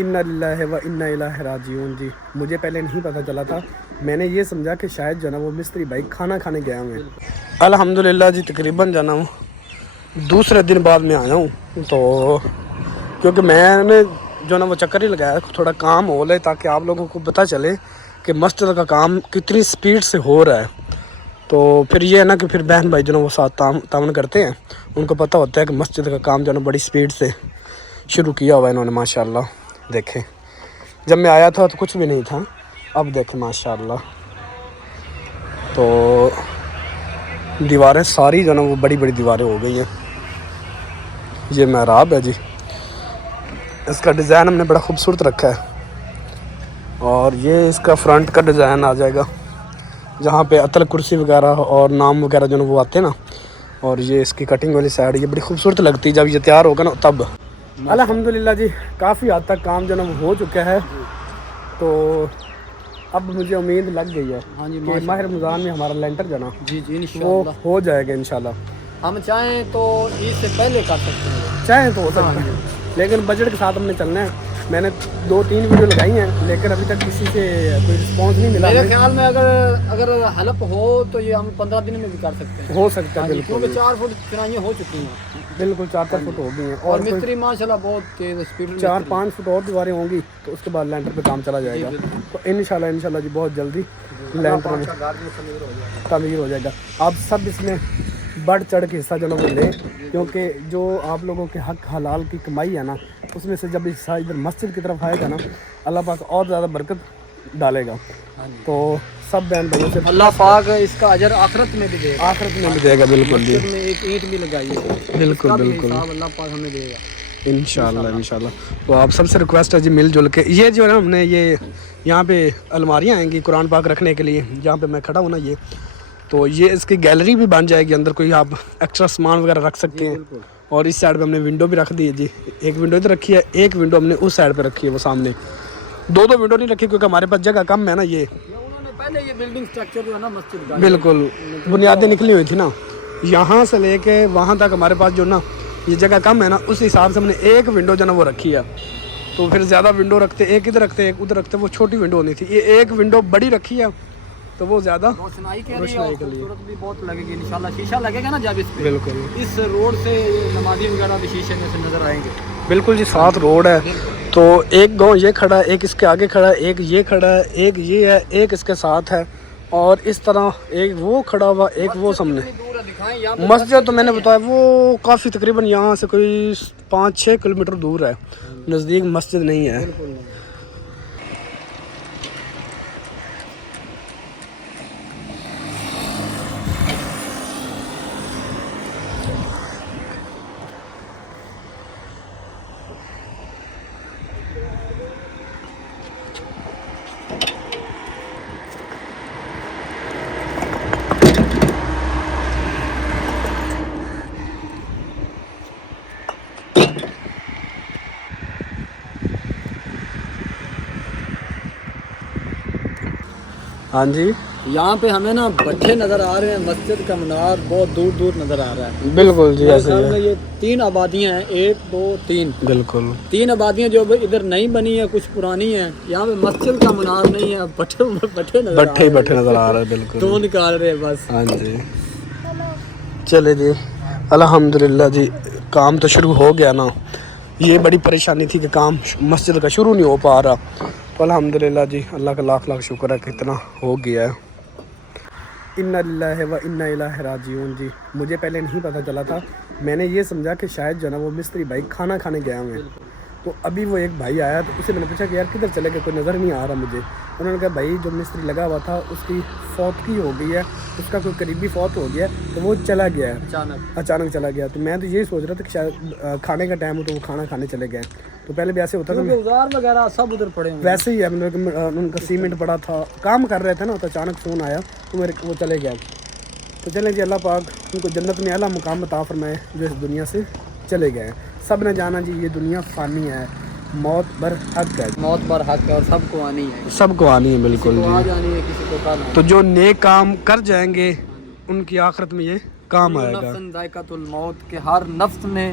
انا للہ و انا الیہ راجعون جی. مجھے پہلے نہیں پتہ چلا تھا، میں نے یہ سمجھا کہ شاید جو ہے نا وہ مستری بھائی کھانا کھانے گیا ہوں. الحمدللہ جی تقریباً جو ہے نا دوسرے دن بعد میں آیا ہوں، تو کیونکہ میں نے جو ہے نا وہ چکر ہی لگایا تھوڑا کام ہو لے تاکہ آپ لوگوں کو پتہ چلے کہ مسجد کا کام کتنی سپیڈ سے ہو رہا ہے. تو پھر یہ ہے نا کہ پھر بہن بھائی جو ہے نا وہ ساتھ تعاون کرتے ہیں، ان کو پتہ ہوتا ہے کہ مسجد کا کام جو ہے نا بڑی سپیڈ سے شروع کیا ہوا ہے انہوں نے. ماشاءاللہ دیکھیں، جب میں آیا تھا تو کچھ بھی نہیں تھا، اب دیکھیں ماشاءاللہ. تو دیواریں ساری جو ہے نا وہ بڑی بڑی دیواریں ہو گئی ہیں. یہ محراب ہے جی، اس کا ڈیزائن ہم نے بڑا خوبصورت رکھا ہے. اور یہ اس کا فرنٹ کا ڈیزائن آ جائے گا، جہاں پہ عطل کرسی وغیرہ اور نام وغیرہ جو ہے وہ آتے ہیں نا. اور یہ اس کی کٹنگ والی سائڈ یہ بڑی خوبصورت لگتی ہے جب یہ تیار ہوگا نا تب. الحمدللہ جی کافی حد تک کام جو ہے نا ہو چکا ہے. تو اب مجھے امید لگ گئی ہے کہ ماہ رمضان میں ہمارا لینٹر جو ہے نا وہ ہو جائے گا انشاءاللہ. ہم چاہیں تو عید سے پہلے کر سکتے ہیں، چاہیں تو ہو سکتا ہے، لیکن بجٹ کے ساتھ ہم نے چلنا ہے. میں نے 2-3 ویڈیو لگائی ہیں لیکن ابھی تک کسی سے کوئی رسپانس نہیں ملا. میرے خیال میں اگر ہیلپ ہو تو یہ ہم 15 دن میں بھی کر سکتے ہیں. ہو سکتا ہے بالکل، کیونکہ 4 فٹ چنائیاں ہو چکی ہیں، بالکل 4 فٹ ہو گئی ہیں. اور مستری ماشاءاللہ بہت تیز اسپیڈ میں 4-5 فٹ اور دیواریں ہوں گی تو اس کے بعد لینٹر پہ کام چلا جائے گا. تو انشاءاللہ جی بہت جلدی لینٹر میں تعمیر ہو جائے گا. آپ سب اس میں بڑھ چڑھ کے حصہ جو ہے وہ لیں، کیونکہ جو آپ لوگوں کے حق حلال کی کمائی ہے نا اس میں سے جب حصہ ادھر مسجد کی طرف آئے گا نا اللہ پاک اور زیادہ برکت ڈالے گا. تو سب بہن بھائیوں سے اللہ پاک اس کا اجر آخرت میں بھی دے گا، آخرت میں بھی دے گا. بالکل جی، میں ایک اینٹ بھی لگائی ہے، بالکل بالکل اللہ پاک ہمیں دے گا انشاءاللہ. تو آپ سب سے ریکویسٹ ہے جی مل جل کے یہ جو ہے نا ہم نے یہ یہاں پہ الماریاں آئیں گی قرآن پاک رکھنے کے لیے، جہاں پہ میں کھڑا ہوں نا یہ تو یہ اس کی گیلری بھی بن جائے گی، اندر کوئی آپ ایکسٹرا سامان وغیرہ رکھ سکتے ہیں. اور اس سائڈ پہ ہم نے ونڈو بھی رکھ دی ہے جی، ایک ونڈو ادھر رکھی ہے، ایک ونڈو ہم نے اس سائڈ پہ رکھی ہے وہ سامنے. 2 ونڈو نہیں رکھی کیونکہ ہمارے پاس جگہ کم ہے نا. یہ پہلے یہ بلڈنگ سٹرکچر جو ہے نا مسجد کا بالکل بنیادیں نکلی ہوئی تھی نا، یہاں سے لے کے وہاں تک ہمارے پاس جو نا یہ جگہ کم ہے نا، اس حساب سے ہم نے ایک ونڈو جو نا وہ رکھی ہے. تو پھر زیادہ ونڈو رکھتے، ایک ادھر رکھتے ایک ادھر رکھتے، وہ چھوٹی ونڈو ہونی تھی. یہ ایک ونڈو بڑی رکھی ہے تو وہ زیادہ روشنائی کے لیے اور خوبصورت بھی بہت لگے گی انشاءاللہ. شیشہ لگے گا نا جب اس پہ، بالکل اس روڈ سے نمازی وغیرہ بھی شیشے میں سے نظر آئیں گے. بالکل جی، ساتھ روڈ ہے. تو ایک گاؤں یہ کھڑا ہے، ایک اس کے آگے کھڑا ہے، ایک یہ کھڑا ہے، ایک یہ ہے، ایک اس کے ساتھ ہے، اور اس طرح ایک وہ کھڑا ہوا، ایک وہ سامنے. مسجد تو میں نے بتایا وہ کافی تقریباً یہاں سے کوئی 5-6 کلومیٹر دور ہے، نزدیک مسجد نہیں ہے. ہاں جی، یہاں پہ ہمیں نا بٹھے نظر آ رہے ہیں، مسجد کا منار بہت دور دور نظر آ رہا ہے. بالکل جی ایسے ہی ہے. یہ 3 آبادیاں ہیں، 1 2 3 بالکل 3 آبادیاں جو ادھر نئی بنی ہیں، کچھ پرانی ہیں. یہاں پہ مسجد کا منار نہیں ہے، بٹھے نظر آ رہا ہے. بالکل 2 نکال رہے ہیں بس. ہاں جی چلے جی الحمدللہ جی کام تو شروع ہو گیا نا. یہ بڑی پریشانی تھی کہ کام مسجد کا شروع نہیں ہو پا رہا. تو الحمدللہ جی اللہ کا لاکھ لاکھ شکر ہے کہ اتنا ہو گیا ہے. انا للہ و انا الیہ راجعون جی. مجھے پہلے نہیں پتہ چلا تھا، میں نے یہ سمجھا کہ شاید جو ہے نا وہ مستری بھائی کھانا کھانے گیا ہوں. تو ابھی وہ ایک بھائی آیا تو اسے میں نے پوچھا کہ یار کدھر چلے گئے، کوئی نظر نہیں آ رہا مجھے. انہوں نے کہا بھائی جو مستری لگا ہوا تھا اس کی فوتگی ہو گئی ہے، اس کا کوئی قریبی فوت ہو گیا ہے تو وہ چلا گیا ہے، اچانک چلا گیا. تو میں تو یہی سوچ رہا تھا کہ شاید کھانے کا ٹائم ہو تو وہ کھانا کھانے چلے گئے. تو پہلے بھی ایسے ہوتا تھا، اوزار وغیرہ سب ادھر پڑے ہیں ویسے ہی ہے. ان کا سیمنٹ پڑا تھا، کام کر رہے تھے نا، تو اچانک فون آیا تو وہ چلے گیا. تو چلیں جی اللہ پاک ان کو جنت میں اعلیٰ مقام عطا فرمائے جو اس دنیا سے چلے گئے. سب نے جانا جی یہ دنیا فانی ہے، موت بر حق ہے. موت بر حق ہے اور سب کو آنی ہے، سب کو آنی ہے. بالکل کسی کو آج جی. آنی ہے کسی کو کل. تو جو نیک کام کر جائیں گے ان کی آخرت میں یہ کام آئے گا. نفس ذائقۃ الموت، کہ ہر نفس نے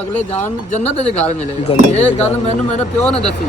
ਅਗਲੇ ਜਾਨ ਜੰਨਤ ਦੇ ਘਰ ਮਿਲੇਗਾ। ਇਹ ਗੱਲ ਮੈਨੂੰ ਮੇਰੇ ਪਿਓ ਨੇ ਦੱਸੀ।